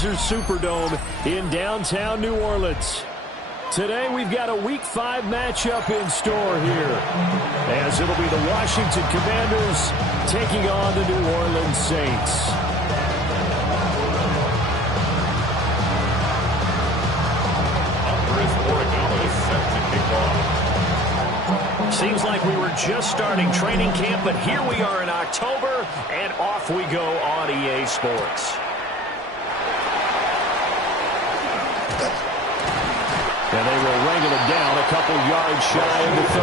Caesars Superdome in downtown New Orleans. Today we've got a Week 5 matchup in store here, as it'll be the Washington Commanders taking on the New Orleans Saints. Seems like we were just starting training camp, but here we are in October, and off we go on EA Sports. And they will wrangle it down a couple yards shy of the 30.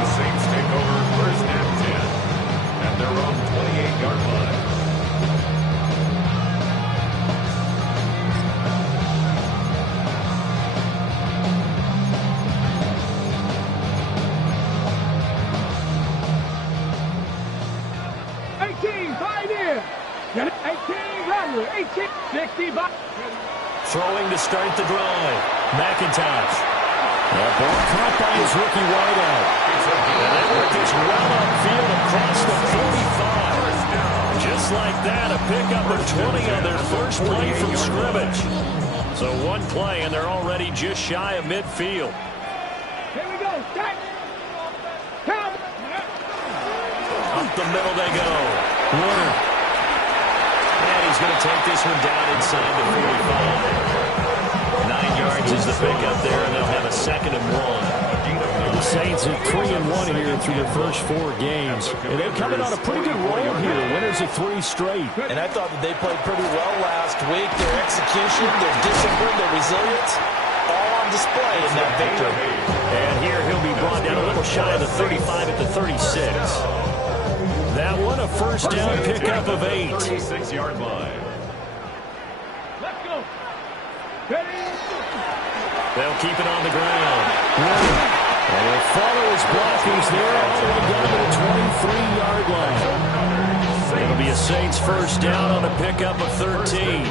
The Saints take over first and 10 at their own 28-yard line. Get it? 18, Bradley, 18, 65. Throwing to start the drive. McIntosh. That ball caught by his rookie wideout. And that worked his well upfield across the 45. Just like that, a pickup of 20 on their first play from scrimmage. So one play, and they're already just shy of midfield. Here we go. Start. Count. Up the middle they go. Warner. And he's going to take this one down inside the 45. 9 yards is the pickup there, and they'll have a 2nd and 1. The Saints are 3-1 here through their first 4 games. And they're coming on a pretty good roll here. Winners of 3 straight. And I thought that they played pretty well last week. Their execution, their discipline, their resilience, all on display in that victory. And here he'll be brought down a little shy of the 35 at the 36. That one a first down pickup of 8. 36-yard line. Let's go. Ready? They'll keep it on the ground. And he'll follow his blockers there all the way down to the 23-yard line. It'll be a Saints first down on a pickup of 13.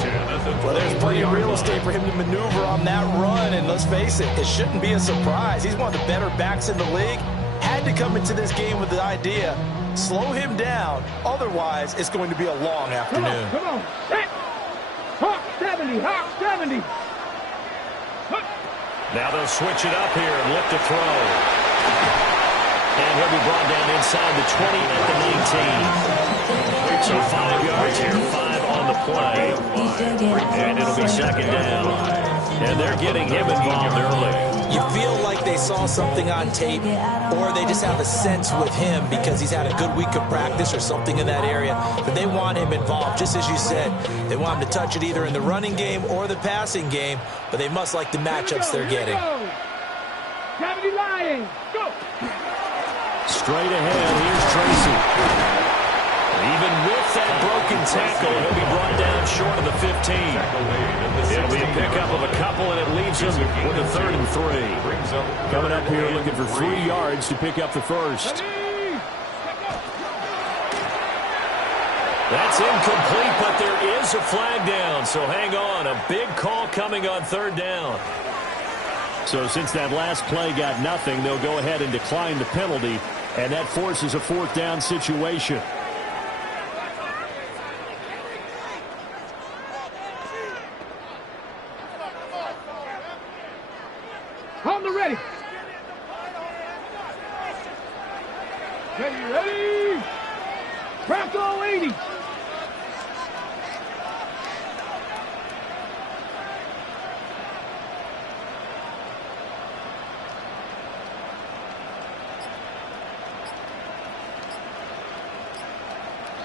Well, there's plenty of real estate for him to maneuver on that run. And let's face it, it shouldn't be a surprise. He's one of the better backs in the league. Had to come into this game with the idea, slow him down. Otherwise, it's going to be a long afternoon. Come on. Set. Hawk 70. Hawk 70. Now they'll switch it up here and look to throw. And he'll be brought down inside the 20 at the 19. So 5 yards here, 5 on the play. And it'll be 2nd down. And they're getting him involved early. You feel like they saw something on tape, or they just have a sense with him because he's had a good week of practice or something in that area. But they want him involved, just as you said. They want him to touch it either in the running game or the passing game, but they must like the matchups they're getting. 70 Lions. Go. Straight ahead, here's Tracy. Even with that broken tackle, he'll be brought down short of the 15. It'll be a pickup of a couple, and it leaves him with a 3rd and 3. Coming up here looking for 3 yards to pick up the first. That's incomplete, but there is a flag down, so hang on. A big call coming on 3rd down. So since that last play got nothing, they'll go ahead and decline the penalty, and that forces a 4th down situation. On the ready. Ready. Bronco 80.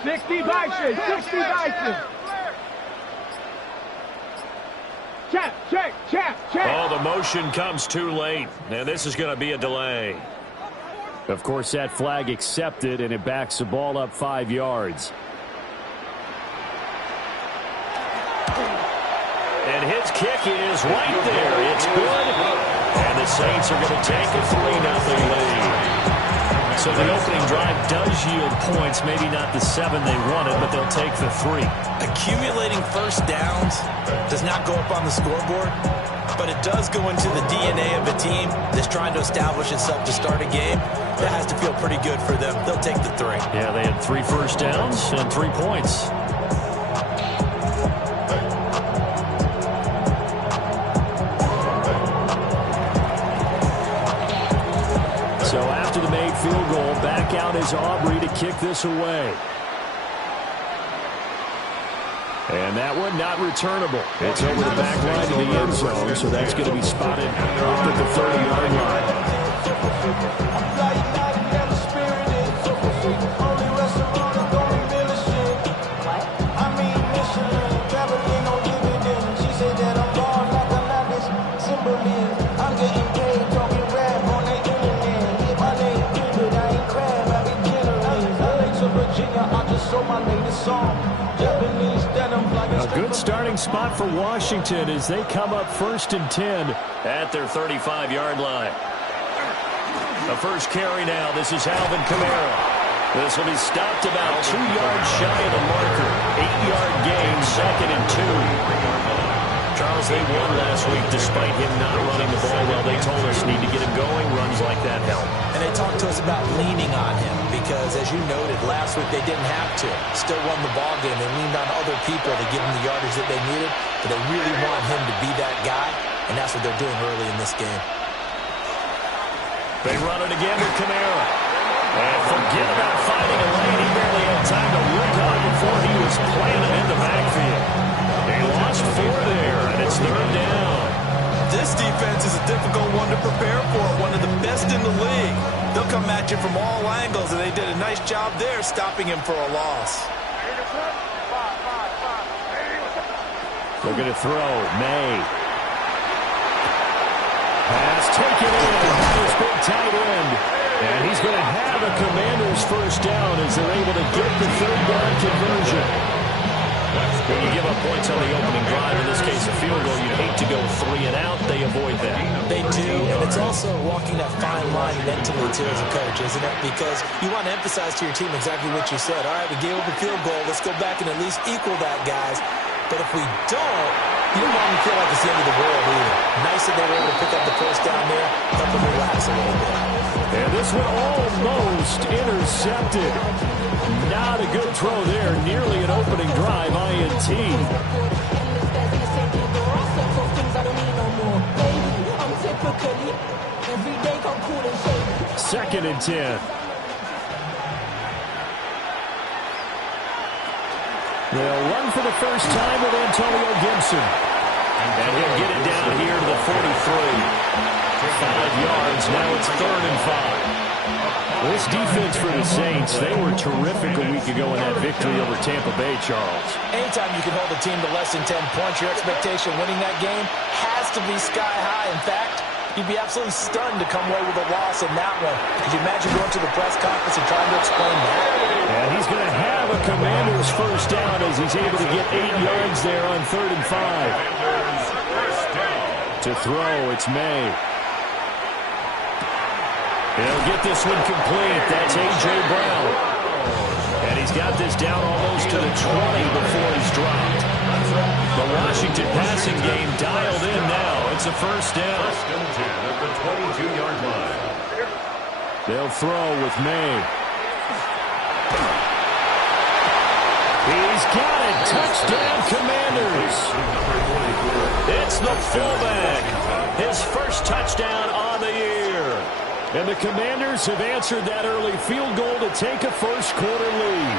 Sixty Bison. Check. Oh, the motion comes too late, and this is going to be a delay. Of course, that flag accepted, and it backs the ball up 5 yards. And his kick is right there. It's good, and the Saints are going to take a 3-0 lead. So the opening drive does yield points, maybe not the 7 they wanted, but they'll take the 3. Accumulating first downs does not go up on the scoreboard, but it does go into the DNA of a team that's trying to establish itself to start a game. That has to feel pretty good for them. They'll take the 3. Yeah, they had 3 first downs and 3 points. is Aubrey to kick this away. And that one not returnable. It's over the back line to the end zone, so that's going to be spotted up at the 30-yard line. A good starting spot for Washington as they come up 1st and 10 at their 35-yard line. The first carry now. This is Alvin Kamara. This will be stopped about 2 yards shy of the marker. 8-yard gain, 2nd and 2. Charles, they won last week despite him not running the ball well. They told us need to get him going. Runs like that help. And they talked to us about leaning on him because, as you noted, last week they didn't have to. Still won the ball game. They leaned on other people to give them the yardage that they needed, but they really want him to be that guy, and that's what they're doing early in this game. They run it again with Kamara. And forget about finding a lane. He barely had time to look up before he was planted in the backfield. They lost 4 there, and it's 3rd down. This defense is a difficult one to prepare for, one of the best in the league. They'll come at you from all angles, and they did a nice job there stopping him for a loss. They're going to throw. May. Pass taken in by his big tight end. And he's going to have a Commanders first down as they're able to get the 3rd down conversion. When you give up points on the opening drive, in this case a field goal, you'd hate to go 3 and out. They avoid that. They do, and it's also walking that fine line mentally, too, as a coach, isn't it? Because you want to emphasize to your team exactly what you said. All right, we gave up a field goal. Let's go back and at least equal that, guys. But if we don't, you don't want to feel like it's the end of the world either. Nice that they were able to pick up the first down there, help them relax a little bit. And this one almost intercepted. Not a good throw there. Nearly an opening drive, INT. 2nd and 10. They'll run for the first time with Antonio Gibson. And he'll get it down here to the 43. 5 yards. Now it's 3rd and 5. This defense for the Saints, they were terrific a week ago in that victory over Tampa Bay, Charles. Anytime you can hold a team to less than 10 points, your expectation winning that game has to be sky high. In fact, you'd be absolutely stunned to come away with a loss in that one. Could you imagine going to the press conference and trying to explain that? And he's going to have a Commanders first down as he's able to get 8 yards there on 3rd and 5. To throw, it's May. He'll get this one complete. That's A.J. Brown. And he's got this down almost to the 20 before he's dropped. The Washington passing game dialed in now. It's a first down. 1st and 10 at the 22-yard line. They'll throw with May. He's got it. Touchdown, Commanders. It's the fullback. His first touchdown on the year. And the Commanders have answered that early field goal to take a first-quarter lead.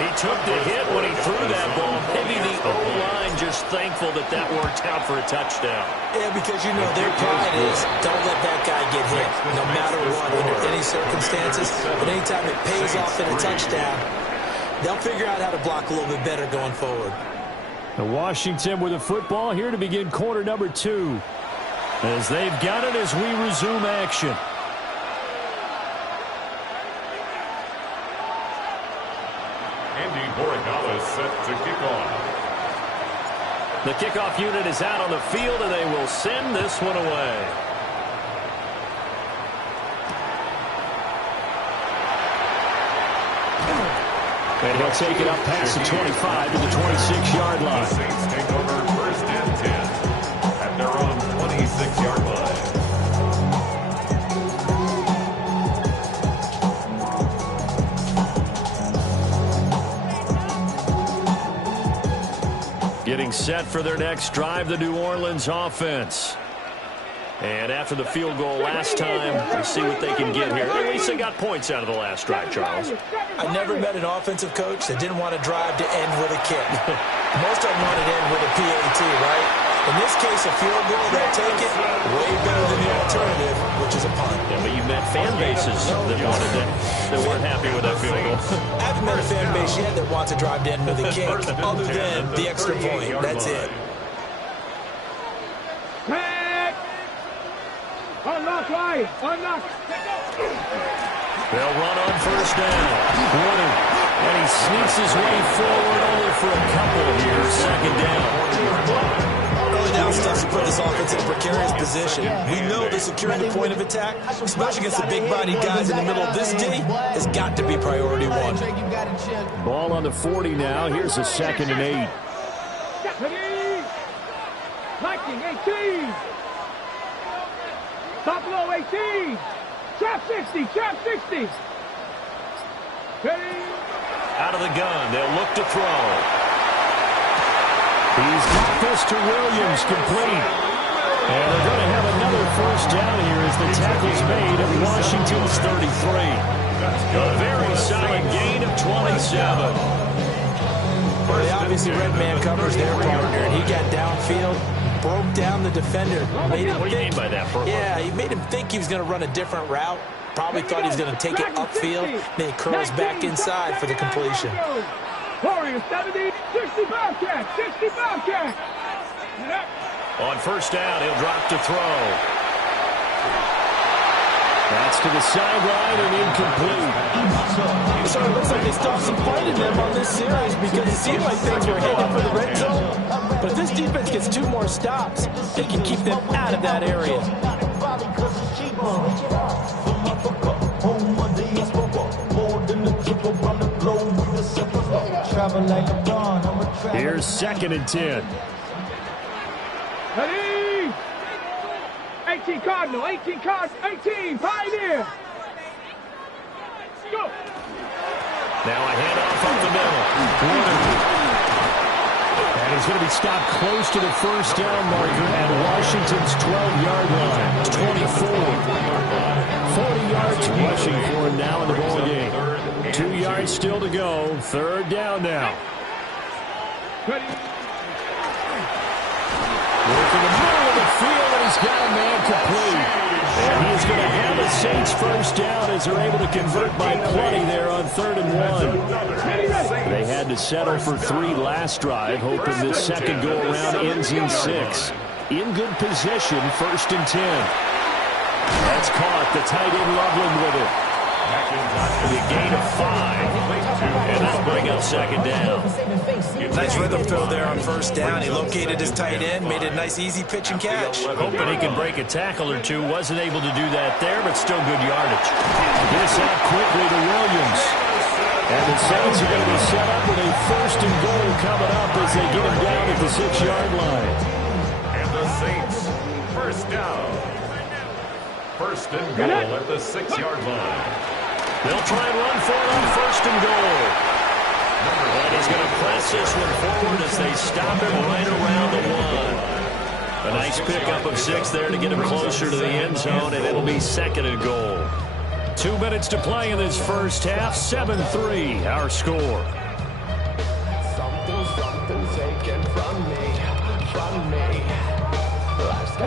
He took the hit when he threw that ball. Maybe the O-line just thankful that that worked out for a touchdown. Yeah, because you know their pride is don't let that guy get hit, no matter what, under any circumstances. But anytime it pays off in a touchdown, they'll figure out how to block a little bit better going forward. Washington with a football here to begin quarter number 2. As they've got it as we resume action. Andy Borregales set to kick off. The kickoff unit is out on the field, and they will send this one away. And he'll take it up past the 25 to the 26-yard line. The Saints take over 1st and 10 at their own 26-yard line. Getting set for their next drive, the New Orleans offense. And after the field goal last time, we'll see what they can get here. At least they got points out of the last drive, Charles. I never met an offensive coach that didn't want to drive to end with a kick. Most of them want to end with a PAT, right? In this case, a field goal, they'll take it way better than the alternative, which is a punt. Yeah, but you met fan bases that weren't happy with that field goal. I haven't met a fan base yet that wants to drive to end with a kick, other than the extra point. That's it. Unlock line. Unlock. They'll run on first down. Warning. And he sneaks his way forward only for a couple here. Second down. Early down stuff to put this offense in a precarious position. We know that securing the point of attack, especially against the big-bodied guys in the middle of this D, has got to be priority one. Ball on the 40 now. Here's a 2nd and 8. Viking 18. Top low 18. Trap 60. Trap 60. Ready. Out of the gun. They'll look to throw. He's got this to Williams, complete. And they're going to have another first down here as the tackle's made at Washington's 33. A very solid gain of 27. Well, they obviously red man covers their partner, and he got downfield, broke down the defender. What do you mean by that, Brooklyn? Yeah, he made him think he was going to run a different route. Probably thought he was going to take it upfield. Then he curls back inside for the completion. Warriors 70, 60 Bobcat, 60 Bobcat. On first down, he'll drop to throw. That's to the sideline and incomplete. So it looks like they still have some fight in them on this series because it seemed like things were headed for the red zone. But if this defense gets 2 more stops, they can keep them out of that area. Here's 2nd and 10. Ready. 18 Cardinal, 18 Cardinal, 18 Pioneer. Go. Now a handoff up the middle. And he's going to be stopped close to the first down marker at Washington's 12-yard line. 24. 40 yards rushing for him now in the ball game. 2 yards still to go. 3rd down now. Ready. Working the middle of the field, and he's got a man complete. And he's going to have a Saints first down as they're able to convert by plenty there on 3rd and 1. They had to settle for 3 last drive, hoping this second go-around ends in 6. In good position, 1st and 10. That's caught. The tight end Loveland with it. The gain of 5. And that'll bring up 2nd down. Nice rhythm throw there on first down. He located his tight end, made it a nice easy pitch and catch. Hoping he can break a tackle or two. Wasn't able to do that there, but still good yardage. This out quickly to Williams. And the Saints are going to be set up with a 1st and goal coming up as they get him down at the 6-yard line. And the Saints, first down. 1st and goal at the 6-yard line. They'll try and run for it on 1st and goal. And he's going to press this one forward as they stop him right around the 1. A nice pickup of 6 there to get him closer to the end zone, and it'll be 2nd and goal. 2 minutes to play in this first half. 7-3, our score.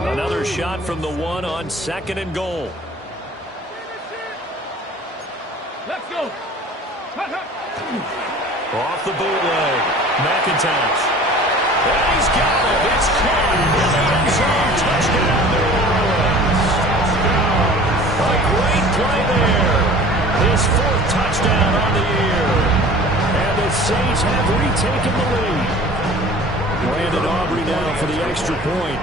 Another shot from the 1 on 2nd and goal. Let's go. Off the bootleg. McIntosh. And he's got it. It's caught in the end zone. Touchdown, New Orleans. A great play there. His 4th touchdown on the year. And the Saints have retaken the lead. Brandon Aubrey now for the extra point.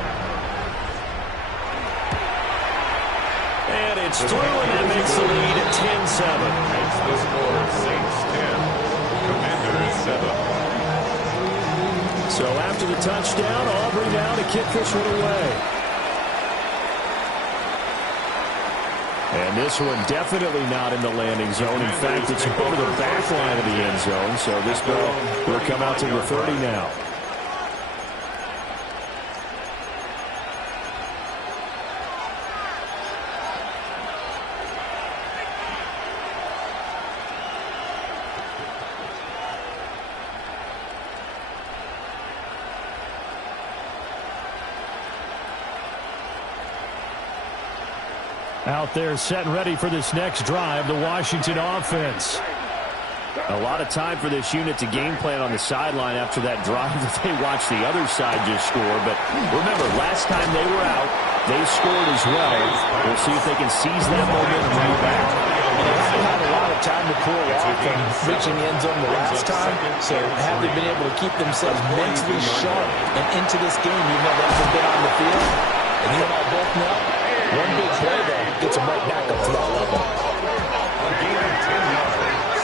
And it's through, and that makes the lead at 10-7. Makes the score Saints 10. Commanders 7. So after the touchdown, Aubrey now to kick this one away. And this one definitely not in the landing zone. In fact, it's over the back line of the end zone. So this ball will come out to the 30 now. Out there set and ready for this next drive, the Washington offense. A lot of time for this unit to game plan on the sideline after that drive that they watched the other side just score. But remember, last time they were out, they scored as well. We'll see if they can seize that momentum right back. They haven't had a lot of time to cool off from reaching the end zone the last time. So have they been able to keep themselves mentally sharp and into this game, even though they haven't been on the field? And you and I both know, one big play there gets them right back up to that level. A gain of 10 yards.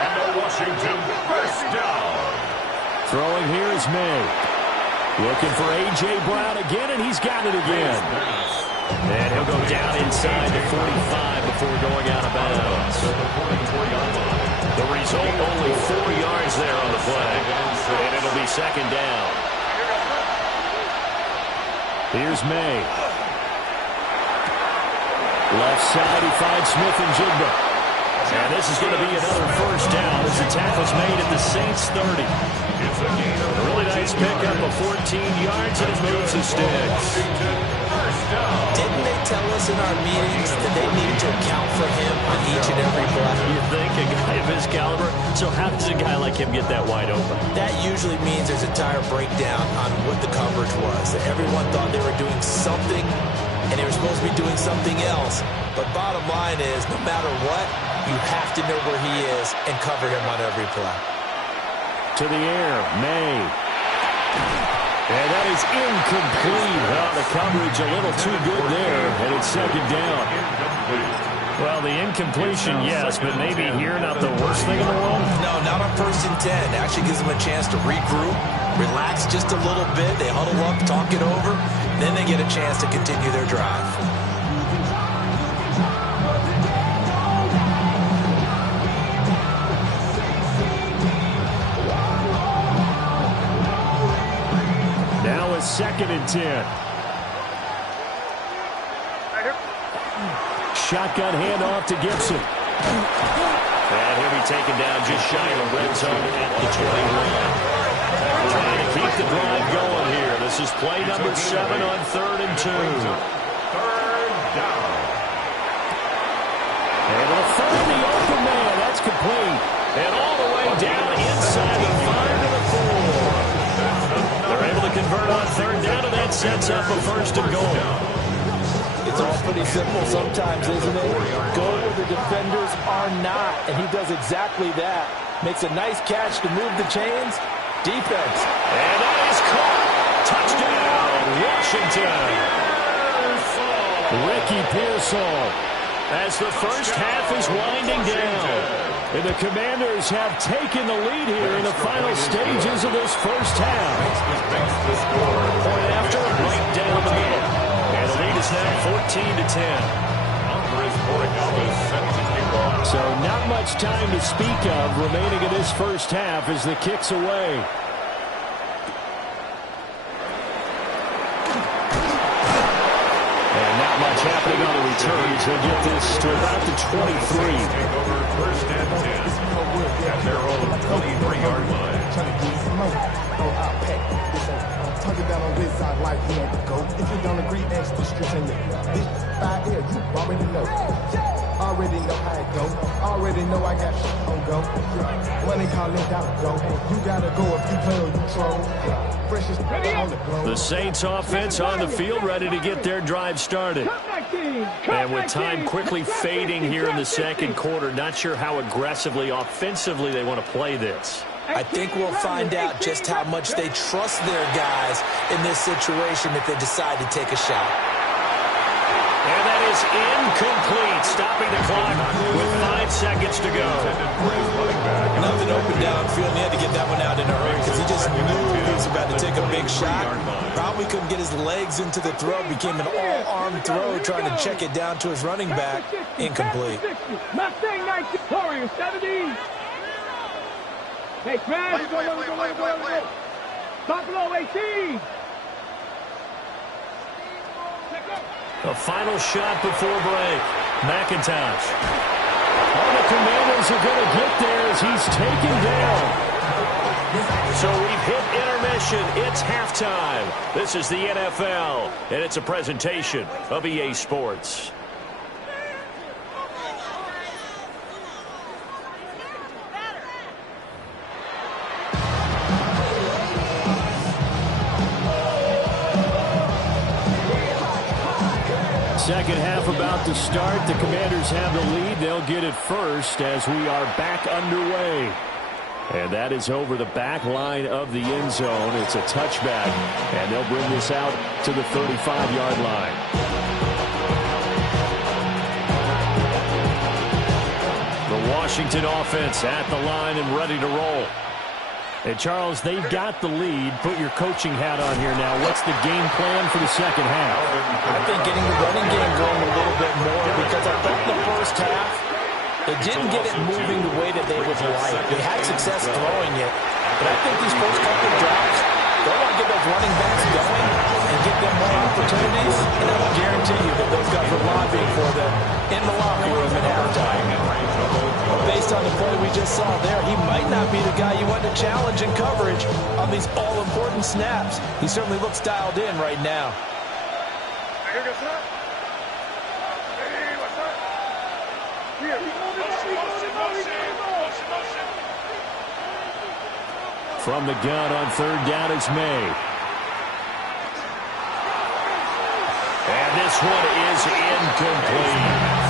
And the Washington first down. Throwing here is May. Looking for A.J. Brown again, and he's got it again. And he'll go down inside the 45 before going out of bounds. The result, only 4 yards there on the play. And it'll be second down. Here's May. Left side, he finds Smith and Jigba. And this is going to be another first down as the tackle's made at the Saints 30. A really nice pickup of 14 yards, and it moves the sticks. Didn't they tell us in our meetings that they needed to account for him on each and every play? You think a guy of his caliber? So how does a guy like him get that wide open? That usually means there's a tire breakdown on what the coverage was. That everyone thought they were doing something, and they were supposed to be doing something else. But bottom line is, no matter what, you have to know where he is and cover him on every play. To the air, May. And that is incomplete. Well, the coverage a little too good there, and it's second down. Well, the incompletion, yes, but maybe here not the worst thing in the world? No, not on 1st and 10. Actually gives them a chance to regroup, relax just a little bit. They huddle up, talk it over, then they get a chance to continue their drive. Now it's 2nd and 10. Shotgun handoff to Gibson. And he'll be taken down just shy of the red zone at the 21. Trying to keep the drive going here. This is play number 7 on 3rd and 2. 3rd down. And the third, the open man. That's complete. And all the way down inside the 5 to the 4. They're able to convert on 3rd down, and that sets up a 1st and goal. It's all pretty simple sometimes, isn't it? Go where the defenders are not, and he does exactly that. Makes a nice catch to move the chains. Defense. And that is caught. Touchdown, Washington. Ricky Pearsall. As the first half is winding down. And the Commanders have taken the lead here in the final stages of this first half. Point after, right down the middle. And the lead is now 14-10. So not much time to speak of remaining in this first half as the kick's away. And not much happening on the returns. They'll get this to about the 23. First and 10. At their own 23-yard line. Tuck down on this side like he had to go. If you don't agree, ask the streets and this 5 here, you already know. Already know how it go. Already know I got shit on go. Money calling gotta go. You gotta go if you play or you troll. Freshest on the globe. The Saints offense on the field, ready to get their drive started. And with time quickly fading here in the second quarter, not sure how aggressively, offensively they want to play this. I think we'll find out just how much they trust their guys in this situation if they decide to take a shot. And that is incomplete, stopping the clock with 5 seconds to go. Nothing open downfield. He had to get that one out in a hurry because he just knew he was about to take a big shot. Probably couldn't get his legs into the throw. Became an all-arm throw, trying to check it down to his running back. Incomplete. Mustang 19, Warriors 70. Hey, Travis, wait. Buffalo 18. A final shot before break. McIntosh. All the Commanders are going to get there as he's taken down. So we've hit intermission. It's halftime. This is the NFL, and it's a presentation of EA Sports. second half about to start. The Commanders have the lead. They'll get it first as we are back underway. And that is over the back line of the end zone. It's a touchback, and they'll bring this out to the 35-yard line. The Washington offense at the line and ready to roll. And, Charles, they've got the lead. Put your coaching hat on here now. What's the game plan for the second half? I think getting the running game going a little bit more, because I thought the first half, they didn't get it moving the way that they would like. They had success throwing it, but I think these first couple of drives, they want to get those running backs going and get them more opportunities, and I will guarantee you that those guys are lobbying for them in the locker room at halftime. Based on the play we just saw there, he might not be the guy you want to challenge in coverage on these all-important snaps. He certainly looks dialed in right now. From the gun on third down is May. And this one is incomplete.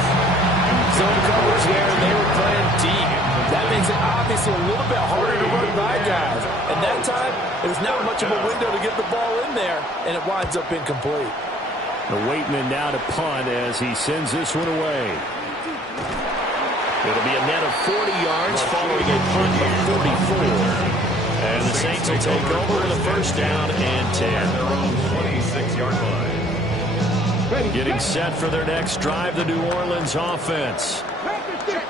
Zone coverage there, and they were playing deep. That makes it obviously a little bit harder to run by guys. And that time, there's not much of a window to get the ball in there, and it winds up incomplete. The Waitman now to punt as he sends this one away. It'll be a net of 40 yards following a punt of 44. And the Saints will take over with a first down and 10. Their own 26-yard line. Getting set for their next drive, the New Orleans offense.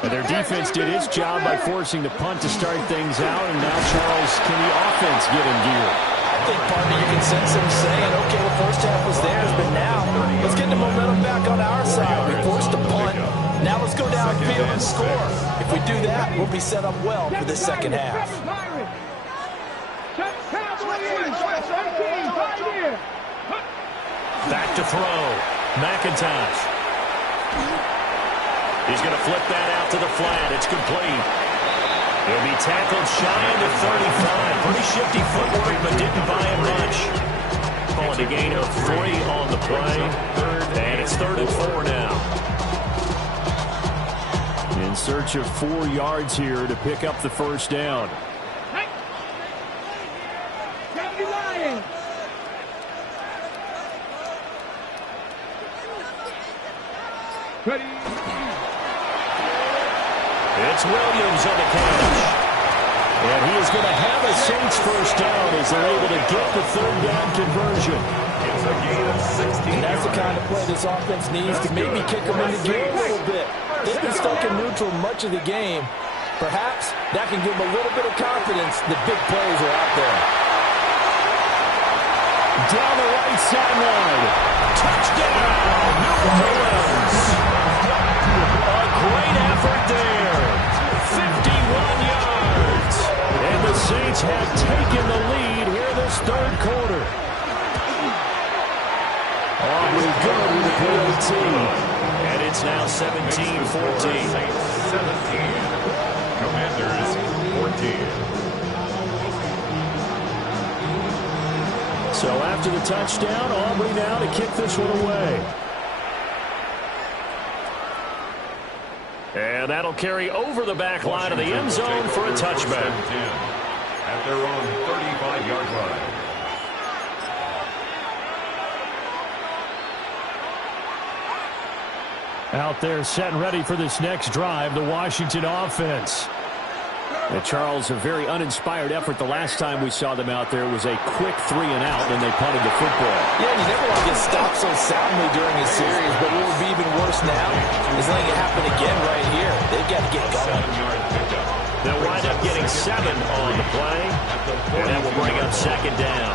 And their defense did its job by forcing the punt to start things out. And now, Charles, can the offense get in gear? I think, partner, you can sense them saying, okay, the first half was theirs, but now let's get the momentum back on our side. We forced a punt. Now let's go downfield and score. If we do that, we'll be set up well for the second half. Back to throw. McIntosh. He's going to flip that out to the flat. It's complete. He'll be tackled shy of the 35. Pretty shifty footwork, but didn't buy him much. Calling a gain of 3 on the play. And it's 3rd and 4 now. In search of 4 yards here to pick up the first down. Ready. It's Williams on the catch. And he is going to have a Saints first down as they're able to get the 3rd down conversion. It's a gain of 16. And that's the kind of play this offense needs to maybe kick them into gear a little bit. They've been stuck in neutral much of the game. Perhaps that can give them a little bit of confidence that big plays are out there. Down the right sideline. Touchdown, New Orleans. A great effort there. 51 yards. And the Saints have taken the lead here this 3rd quarter. Aubrey good with the PAT. And it's now 17-14. 17. Commanders 14. So after the touchdown, Aubrey now to kick this one away. And that'll carry over the back line of the end zone for a touchback. At their own 35-yard line. Out there set and ready for this next drive, the Washington offense. And Charles, a very uninspired effort. The last time we saw them out there was a quick 3-and-out, and they punted the football. Yeah, you never want to get stopped so soundly during a series, but what would be even worse now is letting it happen again right here. They've got to get going. They'll wind up getting 7 on the play, and that will bring up 2nd down.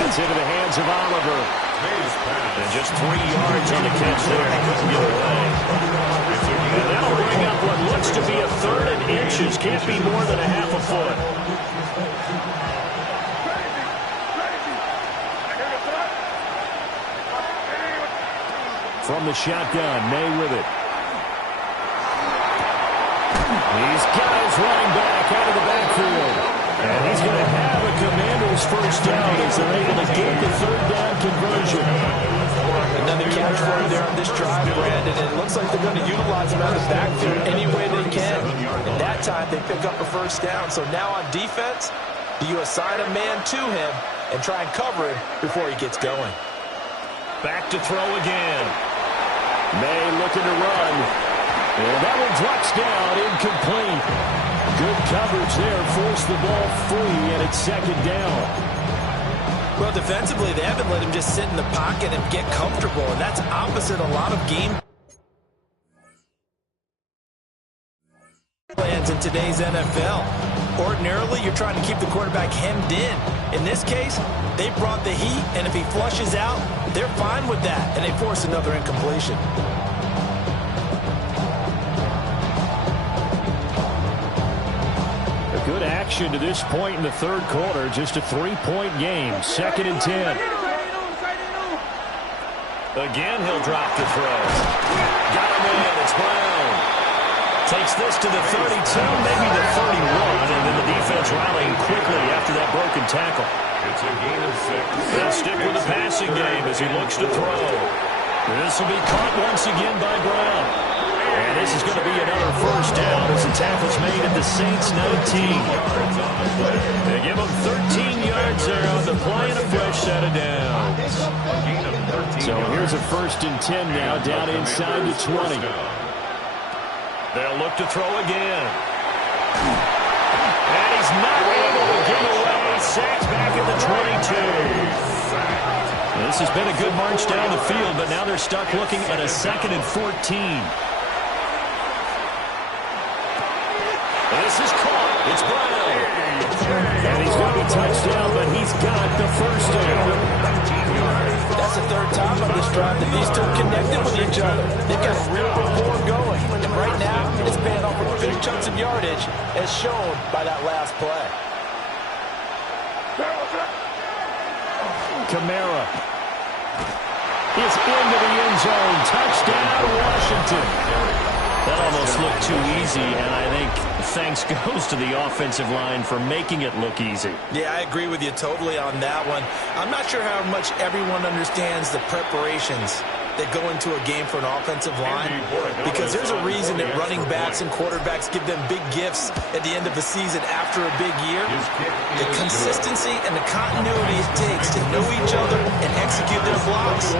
That's into the hands of Oliver. And just 3 yards on the catch there. He couldn't get away. And that'll bring up what looks to be a 3rd and inches. Can't be more than a half a foot. From the shotgun, May with it. He's got his running back out of the backfield. And he's going to have a Commanders first down as they're able to get the third down conversion. Another catch for him there on this drive, Brandon. And it looks like they're going to utilize him out of the backfield any way they can. And that time they pick up a first down. So now on defense, do you assign a man to him and try and cover him before he gets going? Back to throw again. May looking to run. And that one drops down, incomplete. Good coverage there, forced the ball free, and it's second down. Well, defensively, they haven't let him just sit in the pocket and get comfortable, and that's opposite a lot of game plans in today's NFL. Ordinarily, you're trying to keep the quarterback hemmed in. In this case, they brought the heat, and if he flushes out, they're fine with that, and they force another incompletion. Good action to this point in the third quarter. Just a 3-point game. 2nd and 10. Again, he'll drop the throw. Got him in. It's Brown. Takes this to the 32, maybe the 31, and then the defense rallying quickly after that broken tackle. It's a gain of 6. They'll stick with the passing game as he looks to throw. This will be caught once again by Brown. And this is going to be another first down as the tackle's made at the Saints 19. They give them 13 yards there on the play and a fresh set of downs. So here's a 1st and 10 now, down inside the 20. They'll look to throw again. And he's not able to get away. Sacked back at the 22. This has been a good march down the field, but now they're stuck looking at a 2nd and 14. This is caught. It's Brown. And he's got a touchdown, but he's got the first down. That's the third time on this drive that these two connected with each other. They've got a real rapport going. And right now, it's paying off with big chunks of yardage, as shown by that last play. Kamara is into the end zone. Touchdown, Washington. That almost looked too easy, and I think thanks goes to the offensive line for making it look easy. Yeah, I agree with you totally on that one. I'm not sure how much everyone understands the preparations that go into a game for an offensive line, because there's a reason that running backs and quarterbacks give them big gifts at the end of the season after a big year. The consistency and the continuity it takes to know each other and execute their blocks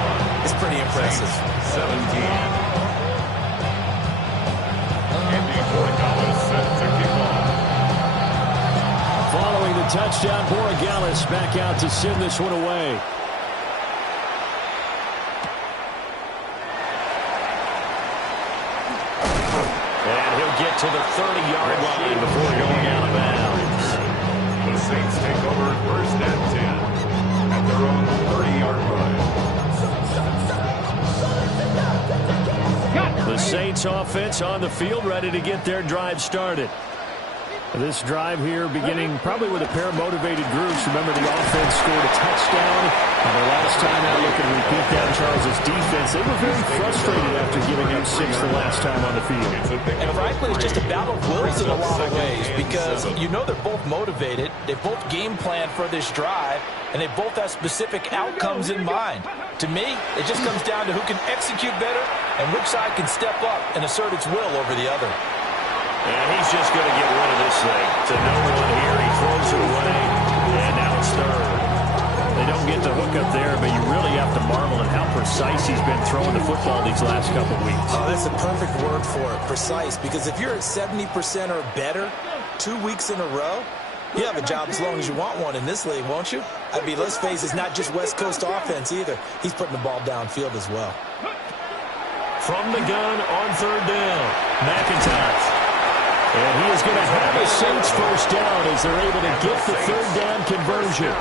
is pretty impressive. 17. Following the touchdown, Borregales back out to send this one away. And he'll get to the 30-yard line before going out of bounds. The Saints take over 1st and 10 at their own 30-yard line. The Saints offense on the field, ready to get their drive started. This drive here beginning probably with a pair of motivated groups. Remember, the offense scored a touchdown. And the last time out, looking to repeat that, Charles' defense, they were very frustrated after giving up 6 the last time on the field. And frankly, it's just a battle of wills in a lot of ways, because you know they're both motivated, they both game plan for this drive, and they both have specific outcomes in mind. To me, it just comes down to who can execute better and which side can step up and assert its will over the other. And he's just going to get rid of this thing. To no one here, he throws it away, and now it's 3rd. They don't get the hook up there, but you really have to marvel at how precise he's been throwing the football these last couple of weeks. Oh, that's a perfect word for it, precise, because if you're at 70% or better 2 weeks in a row, you have a job as long as you want one in this league, won't you? I mean, let's face it, it's not just West Coast offense either. He's putting the ball downfield as well. From the gun on 3rd down, McIntyre. And he is going to have a Saints first down as they're able to get the 3rd down conversion.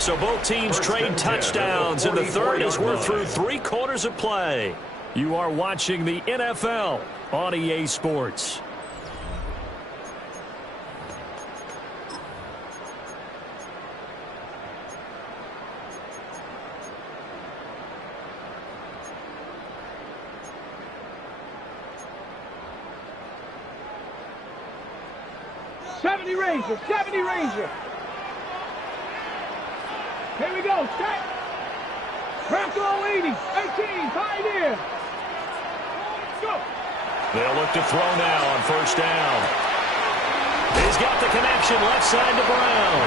So both teams trade touchdowns in the 3rd as we're through 3 quarters of play. You are watching the NFL on EA Sports. 70 Ranger, 70 Ranger. Here we go, set. Crackle 80, 18, Pioneer. Go. They'll look to throw now on first down. He's got the connection left side to Brown.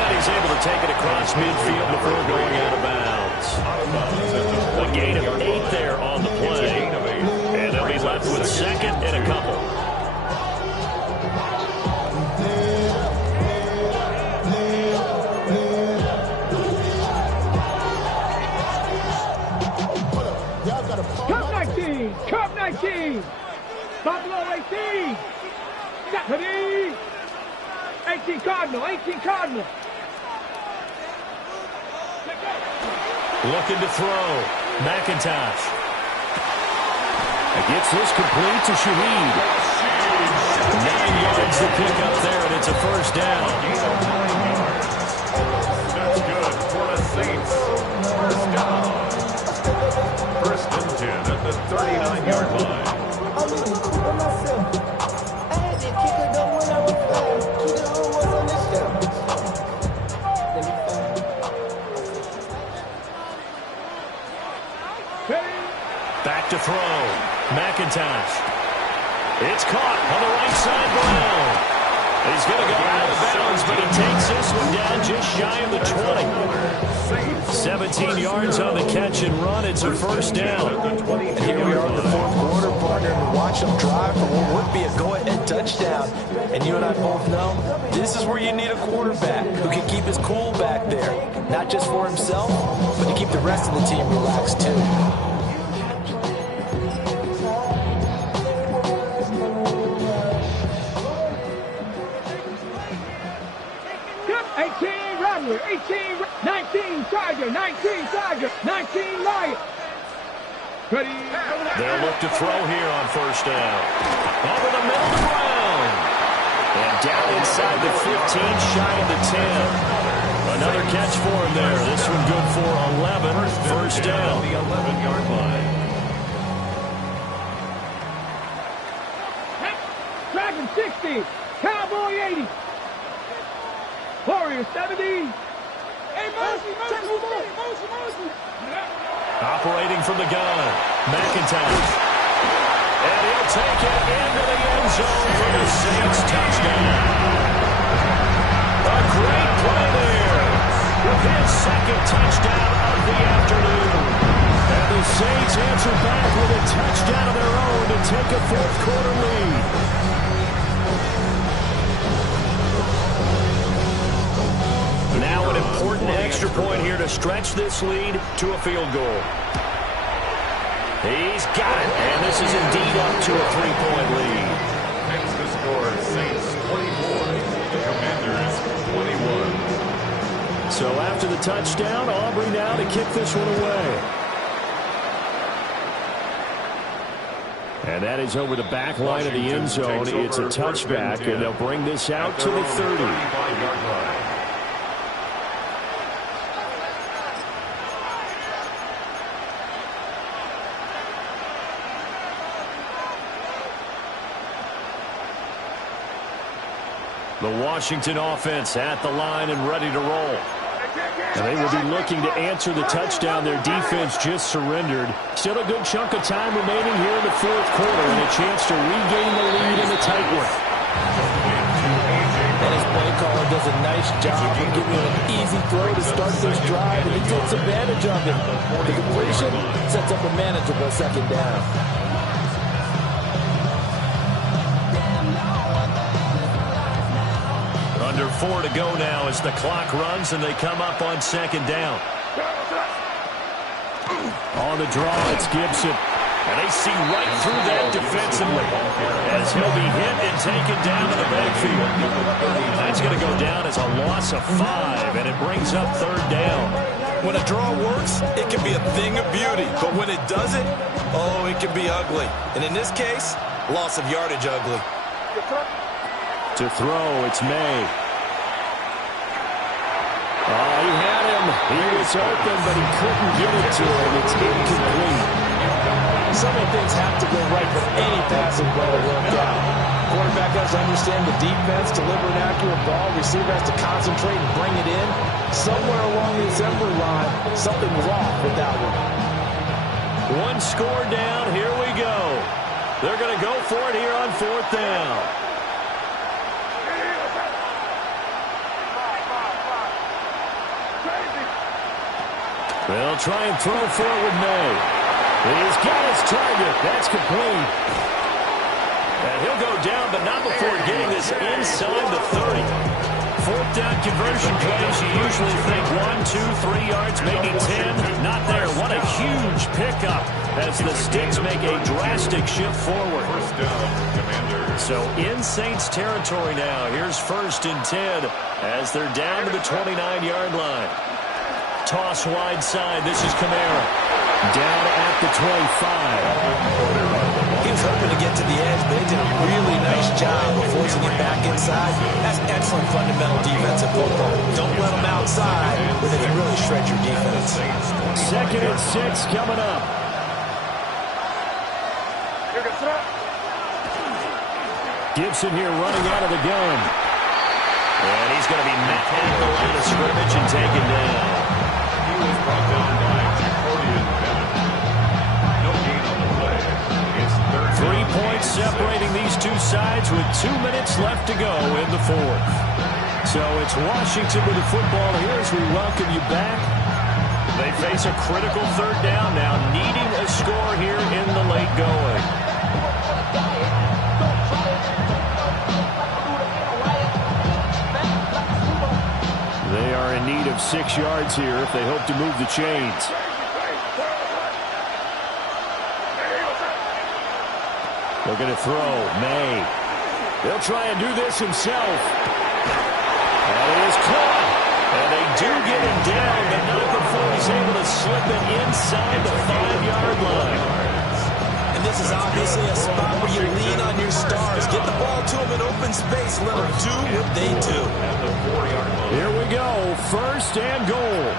And he's able to take it across midfield before going out of bounds. A gain of 8 there on the play. And they'll be left with second and a couple. Cup 19, Buffalo 18, Deputy, 18 Cardinal, 18 Cardinal. Looking to throw, McIntosh. Gets this complete to Shaheed. 9 yards to pick up there, and it's a first down. That's good for the Saints. First down. First and 10 at the 39-yard line. Back to throw. McIntosh. It's caught on the right side, Brown. He's going to go out of bounds, but he takes this one down just shy of the 20. 17 yards on the catch and run. It's a first down. And here we are in the fourth quarter, partner, and watch them drive for what would be a go-ahead touchdown. And you and I both know this is where you need a quarterback who can keep his cool back there, not just for himself, but to keep the rest of the team relaxed too. 18, 19 Tiger, 19 Tiger, 19 Lion. Ready? They'll look to throw here on first down. Over the middle to Brown. And down inside the 15, shy of the 10. Another catch for him there. This one good for 11. First down. The 11-yard line. Dragon 60, Cowboy 80. Warrior 70. Hey, motion. Operating from the gun, McIntosh. And he'll take it into the end zone for the Saints touchdown. A great play there with his second touchdown of the afternoon. And the Saints answer back with a touchdown of their own to take a fourth quarter lead. Now an important extra point here to stretch this lead to a field goal. He's got it, and this is indeed up to a 3-point lead. Next to score, Saints 24, the Commanders 21. So after the touchdown, Aubrey now to kick this one away. And that is over the back line of the end zone. It's a touchback, and they'll bring this out to the 30. The Washington offense at the line and ready to roll. And they will be looking to answer the touchdown their defense just surrendered. Still a good chunk of time remaining here in the fourth quarter and a chance to regain the lead in the tight one. And his play caller does a nice job of giving him an easy throw to start this drive, and he takes advantage of it. The completion sets up a manageable second down. Under 4 to go now as the clock runs and they come up on second down. On the draw, it's Gibson. And they see right through that defensively as he'll be hit and taken down to the backfield. That's going to go down as a loss of 5, and it brings up third down. When a draw works, it can be a thing of beauty. But when it doesn't, oh, it can be ugly. And in this case, loss of yardage ugly. To throw, it's May. Oh, he had him. He was open, but he couldn't get it to him. It's incomplete. So many things have to go right for any passing play to work out. Quarterback has has to understand the defense, deliver an accurate ball. Receiver has to concentrate and bring it in. Somewhere along the assembly line, something was off with that one. One score down. Here we go. They're going to go for it here on 4th down. They'll try and throw for it with May. He's got his target. That's complete. And he'll go down, but not before getting this inside the 30. 4th down conversion plays, you usually think 1, 2, 3 yards, maybe 10. Not there. What a huge pickup as the Sticks make a drastic shift forward. First down, Commanders. So in Saints territory now. Here's 1st and 10 as they're down to the 29-yard line. Toss wide side. This is Kamara. Down at the 25. He was hoping to get to the edge, but they did a really nice job of forcing him back inside. That's excellent fundamental defensive football. Don't let them outside, but they can really shred your defense. 2nd and 6 coming up. Gibson here running out of the gun. And he's going to be met at the line of scrimmage and taken down. He was brought down by Jacorian Bennett. No gain on the play. It's 3rd 3 points separating these two sides with 2 minutes left to go in the 4th. So it's Washington with the football here as we welcome you back. They face a critical 3rd down now, needing a score here in the late going. They are in need of 6 yards here if they hope to move the chains. Looking to throw. May. They'll try and do this himself. That is caught. And they do get him down, but not before he's able to slip it inside the 5-yard line. And this is obviously a spot where you lean on your stars. Get the ball to them in open space. Let them do what they do. Here we go. 1st and goal.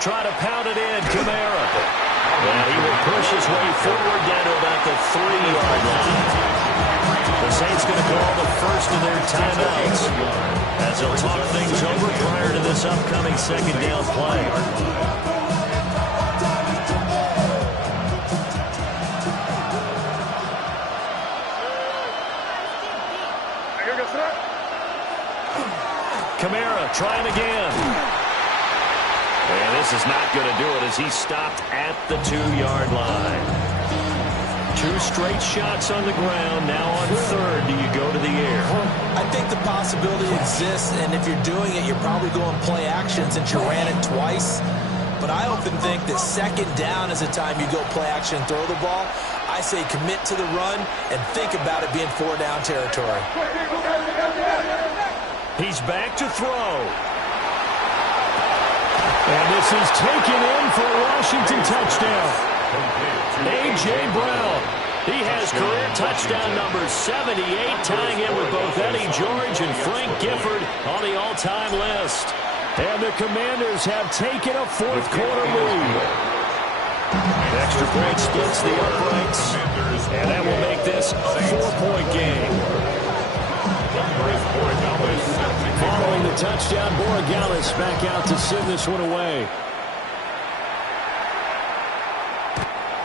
Try to pound it in. Kamara. And he will push his way forward down to about the 3-yard line. The Saints going to call the first of their timeouts as they'll talk things over prior to this upcoming 2nd down play. Kamara trying again. And this is not going to do it as he stopped at the 2-yard line. 2 straight shots on the ground. Now on 3rd, do you go to the air? I think the possibility exists, and if you're doing it, you're probably going play action since you ran it twice. But I often think that 2nd down is the time you go play action and throw the ball. I say commit to the run and think about it being 4-down territory. He's back to throw. And this is taken in for a Washington touchdown. A.J. Brown. He has career touchdown number 78, tying in with both Eddie George and Frank Gifford on the all-time list. And the Commanders have taken a 4th quarter lead. Extra point splits the uprights, and that will make this a 4-point game. Following the touchdown, Borregales back out to send this one away.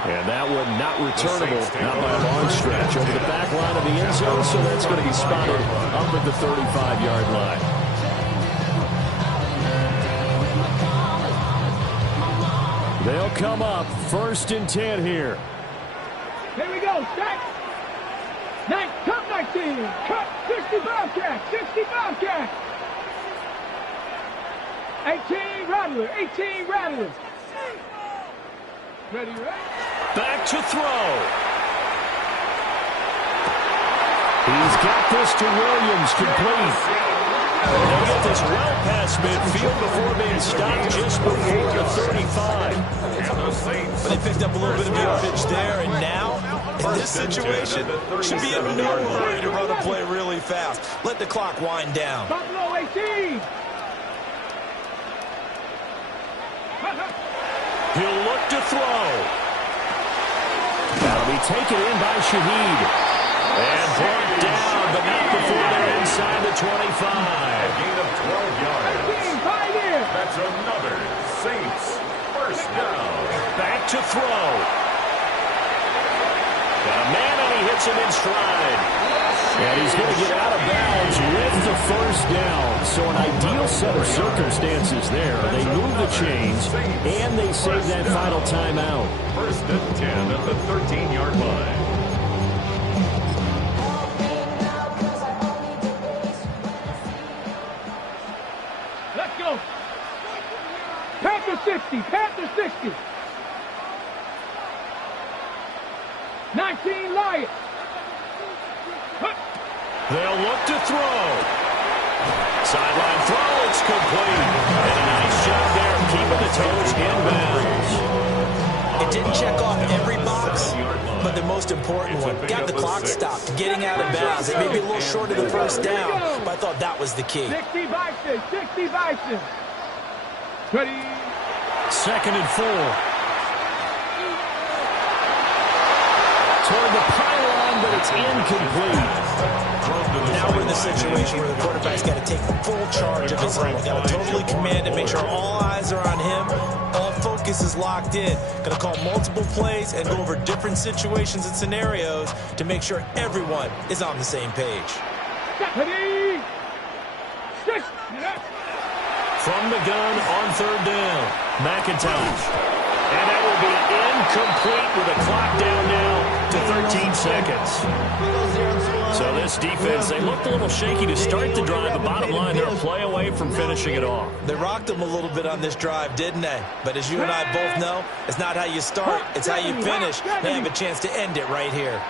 And that one not returnable, not by a long stretch. Over the back line of the end zone, so that's going to be spotted up at the 35-yard line. They'll come up 1st and 10 here. Here we go, stack. Cut 19, cut 60 Bobcat, 60 Bobcat. 18 Rattler, 18 Rattler. Ready, right? Back to throw. He's got this to Williams, complete. They'll get this well past midfield before being stopped just before the 35. But they picked up a little bit of yardage there, and now, in this situation, should be in no hurry to run a play really fast. Let the clock wind down. Buffalo 18. He'll look to throw. That'll be taken in by Shaheed. And brought down, but not before they're inside the 25. A gain of 12 yards. Pioneer. That's another Saints first down. Back to throw. Got a man, and he hits him in stride. And he's going to get out of bounds with the first down. So an ideal set of circumstances there. They move the chains, and they save that final timeout. First and 10 at the 13-yard line. Let's go. Panther 60. Panther 60. 19 Lions. They'll look to throw. Sideline throw, it's complete. And a nice job there keeping the toes inbounds. It didn't check off every box, but the most important one. Got the clock stopped, getting out of bounds. It may be a little short of the first down, but I thought that was the key. 60 Vikings. 60 Vikings. Ready. 2nd and 4. Toward the pylon, but it's incomplete. Now we're in the situation where the quarterback's got to take full charge of his own. Got to totally command it, make sure all eyes are on him. All focus is locked in. Going to call multiple plays and go over different situations and scenarios to make sure everyone is on the same page. Ready. Six. From the gun on 3rd down. McIntosh. And that will be incomplete with a clock down now to 13 seconds. So this defense, they looked a little shaky to start the drive, but bottom line, they're a play away from finishing it off. They rocked them a little bit on this drive, didn't they? But as you and I both know, it's not how you start, it's how you finish. They have a chance to end it right here.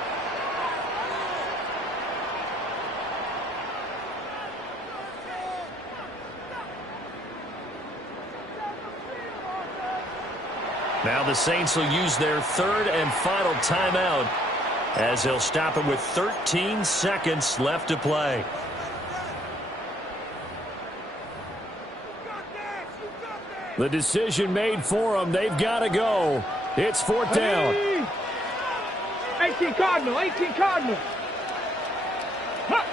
Now the Saints will use their 3rd and final timeout as they'll stop it with 13 seconds left to play. The decision made for them. They've got to go. It's 4th down. 18 Cardinal. 18 Cardinal. Huh.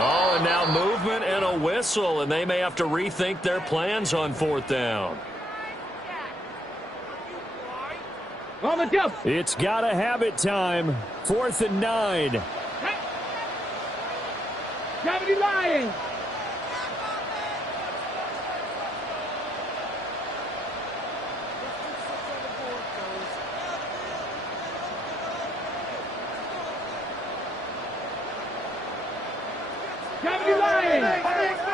Oh, and now movement and a whistle, and they may have to rethink their plans on 4th down. On the double. It's got to have it time. 4th and 9. 70 Lions.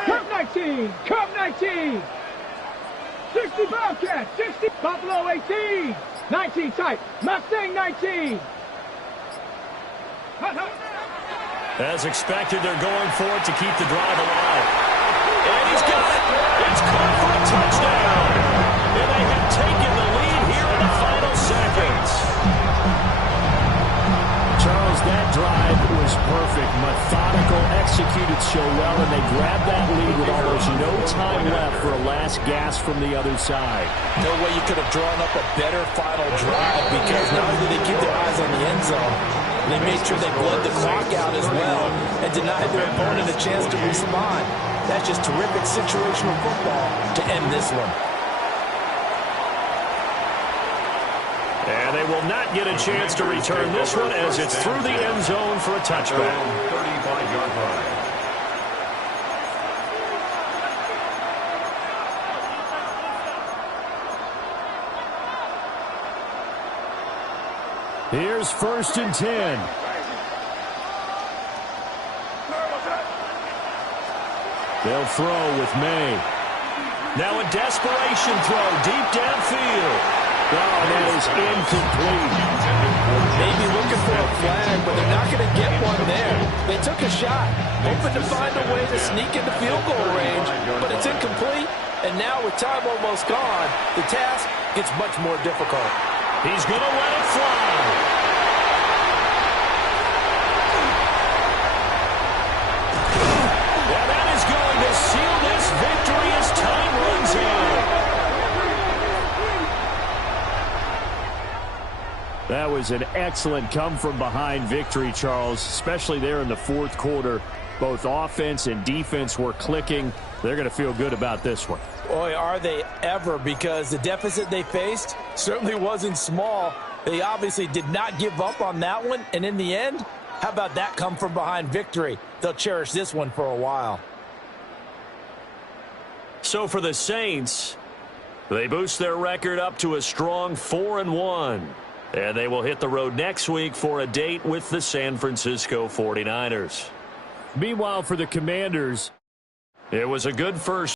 Cup 19. Cup 19. 60 Bobcats. 60 Buffalo 18. 19 tight. Mustang 19. As expected, they're going for it to keep the drive alive. And he's got it. It's caught for a touchdown. And they have taken the lead here in the final seconds. Charles, that drive was perfect. Methodical, executed so well, and they grabbed that lead with almost no time left for a last gasp from the other side. No way you could have drawn up a better final drive, because not only did they keep their eyes on the end zone, they made sure they bled the clock out as well and denied their opponent a chance to respond. That's just terrific situational football to end this one. And they will not get a chance to return this one as it's through the end zone for a touchback. 35-yard line. Here's 1st and 10. They'll throw with May. Now a desperation throw deep downfield. Oh, that is incomplete. Maybe looking for a flag, but they're not going to get one there. They took a shot, hoping to find a way to sneak into field goal range, but it's incomplete. And now with time almost gone, the task gets much more difficult. He's going to let it fly. That was an excellent come-from-behind victory, Charles, especially there in the fourth quarter. Both offense and defense were clicking. They're going to feel good about this one. Boy, are they ever, because the deficit they faced certainly wasn't small. They obviously did not give up on that one, and in the end, how about that come-from-behind victory? They'll cherish this one for a while. So for the Saints, they boost their record up to a strong 4-1. And they will hit the road next week for a date with the San Francisco 49ers. Meanwhile, for the Commanders, it was a good first